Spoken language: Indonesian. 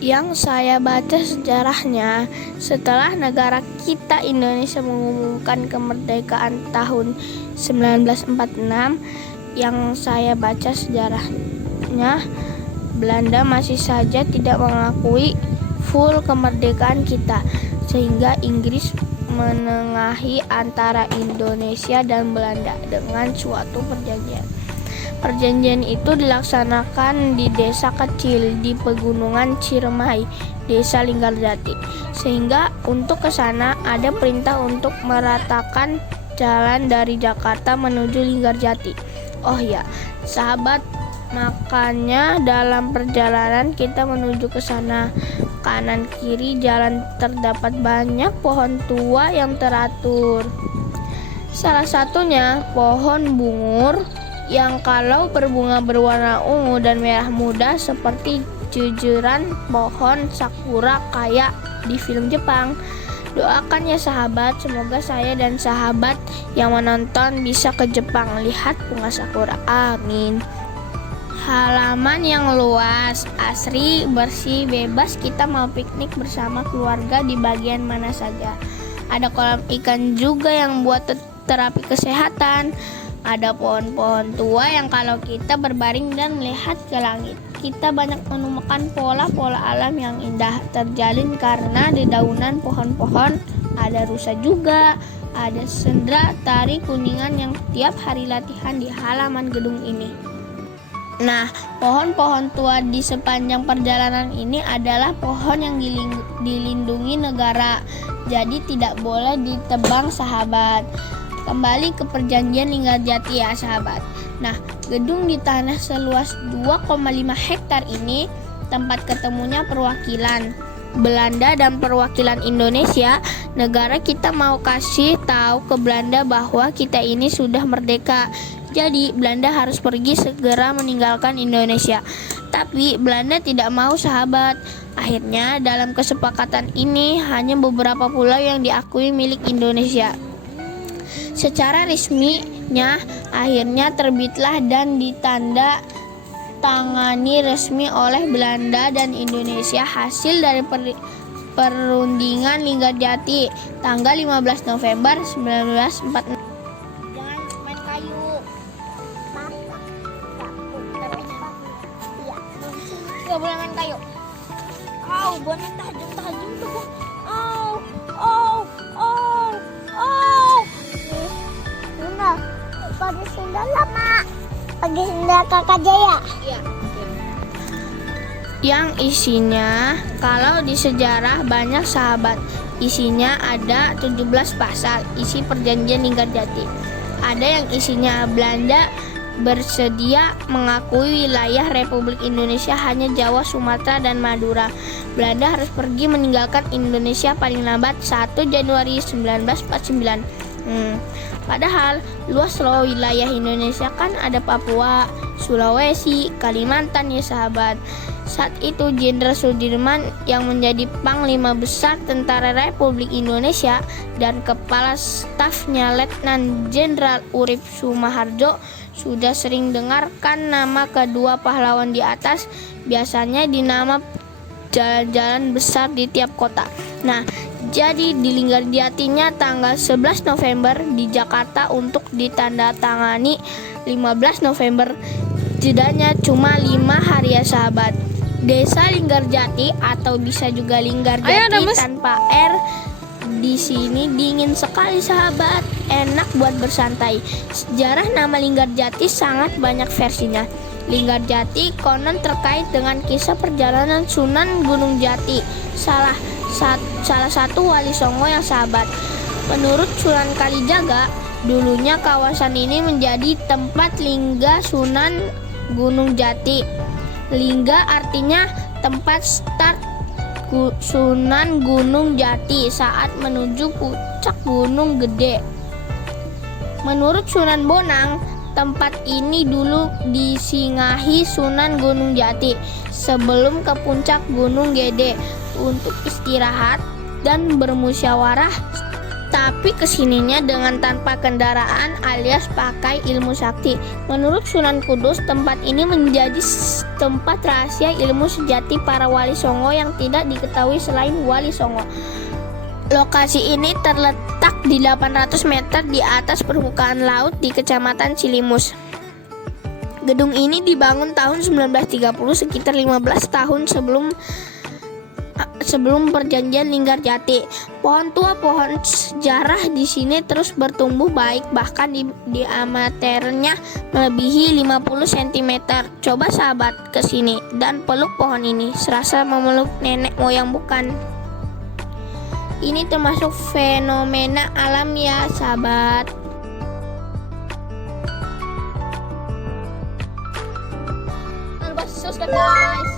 Yang saya baca sejarahnya, setelah negara kita Indonesia mengumumkan kemerdekaan tahun 1946, yang saya baca sejarahnya, Belanda masih saja tidak mengakui full kemerdekaan kita, sehingga Inggris menengahi antara Indonesia dan Belanda dengan suatu perjanjian. Perjanjian itu dilaksanakan di desa kecil di pegunungan Ciremai, desa Linggarjati, sehingga untuk ke sana ada perintah untuk meratakan jalan dari Jakarta menuju Linggarjati. Oh ya, sahabat, makanya dalam perjalanan kita menuju ke sana, kanan kiri jalan terdapat banyak pohon tua yang teratur. Salah satunya pohon bungur yang kalau berbunga berwarna ungu dan merah muda seperti jujuran pohon sakura kayak di film Jepang. Doakan ya sahabat, semoga saya dan sahabat yang menonton bisa ke Jepang lihat bunga sakura. Amin. Halaman yang luas, asri, bersih, bebas, kita mau piknik bersama keluarga di bagian mana saja. Ada kolam ikan juga yang buat terapi kesehatan. Ada pohon-pohon tua yang kalau kita berbaring dan melihat ke langit, kita banyak menemukan pola-pola alam yang indah terjalin karena dedaunan pohon-pohon. Ada rusa juga, ada sendra, tari, kuningan yang tiap hari latihan di halaman gedung ini. Nah, pohon-pohon tua di sepanjang perjalanan ini adalah pohon yang dilindungi negara, jadi tidak boleh ditebang sahabat. Kembali ke perjanjian Linggarjati ya sahabat. Nah, gedung di tanah seluas 2,5 hektar ini tempat ketemunya perwakilan Belanda dan perwakilan Indonesia. Negara kita mau kasih tahu ke Belanda bahwa kita ini sudah merdeka. Jadi Belanda harus pergi segera meninggalkan Indonesia. Tapi Belanda tidak mau sahabat. Akhirnya dalam kesepakatan ini hanya beberapa pulau yang diakui milik Indonesia. Secara resminya akhirnya terbitlah dan ditanda tangani resmi oleh Belanda dan Indonesia hasil dari perundingan Linggarjati tanggal 15 November 1946. Jangan main kayu. Gak boleh main kayu. Bonnya tajam tuh. Bunda, pakai sendal lama. Pakai sendal Kakak Jaya. Iya. Yang isinya, kalau di sejarah banyak sahabat, isinya ada 17 pasal isi perjanjian Linggarjati. Ada yang isinya Belanda bersedia mengakui wilayah Republik Indonesia hanya Jawa, Sumatera, dan Madura. Belanda harus pergi meninggalkan Indonesia paling lambat 1 Januari 1949. Padahal luas loh wilayah Indonesia, kan ada Papua, Sulawesi, Kalimantan ya sahabat. Saat itu Jenderal Sudirman yang menjadi Panglima Besar Tentara Republik Indonesia dan Kepala Stafnya Letnan Jenderal Urip Sumaharjo sudah sering dengarkan nama kedua pahlawan di atas, biasanya di nama jalan-jalan besar di tiap kota. Nah, jadi di Linggarjatinya tanggal 11 November di Jakarta untuk ditandatangani 15 November. Jedanya cuma 5 hari ya sahabat. Desa Linggarjati atau bisa juga Linggarjati tanpa R. Di sini dingin sekali sahabat, enak buat bersantai. Sejarah nama Linggarjati sangat banyak versinya. Linggarjati konon terkait dengan kisah perjalanan Sunan Gunung Jati, salah satu wali Songo yang sahabat. Menurut Sunan Kalijaga, dulunya kawasan ini menjadi tempat lingga Sunan Gunung Jati. Lingga artinya tempat start Sunan Gunung Jati saat menuju puncak Gunung Gede. Menurut Sunan Bonang, tempat ini dulu disinggahi Sunan Gunung Jati sebelum ke puncak Gunung Gede untuk istirahat dan bermusyawarah tapi kesininya dengan tanpa kendaraan alias pakai ilmu sakti. Menurut Sunan Kudus, tempat ini menjadi tempat rahasia ilmu sejati para wali songo yang tidak diketahui selain wali songo. Lokasi ini terletak di 800 meter di atas permukaan laut di Kecamatan Cilimus. Gedung ini dibangun tahun 1930, sekitar 15 tahun sebelum perjanjian Linggarjati. Pohon tua, pohon sejarah di sini terus bertumbuh baik, bahkan diameternya melebihi 50 cm. Coba sahabat ke sini dan peluk pohon ini, serasa memeluk nenek moyang bukan? Ini termasuk fenomena alam ya sahabat. Jangan lupa subscribe guys.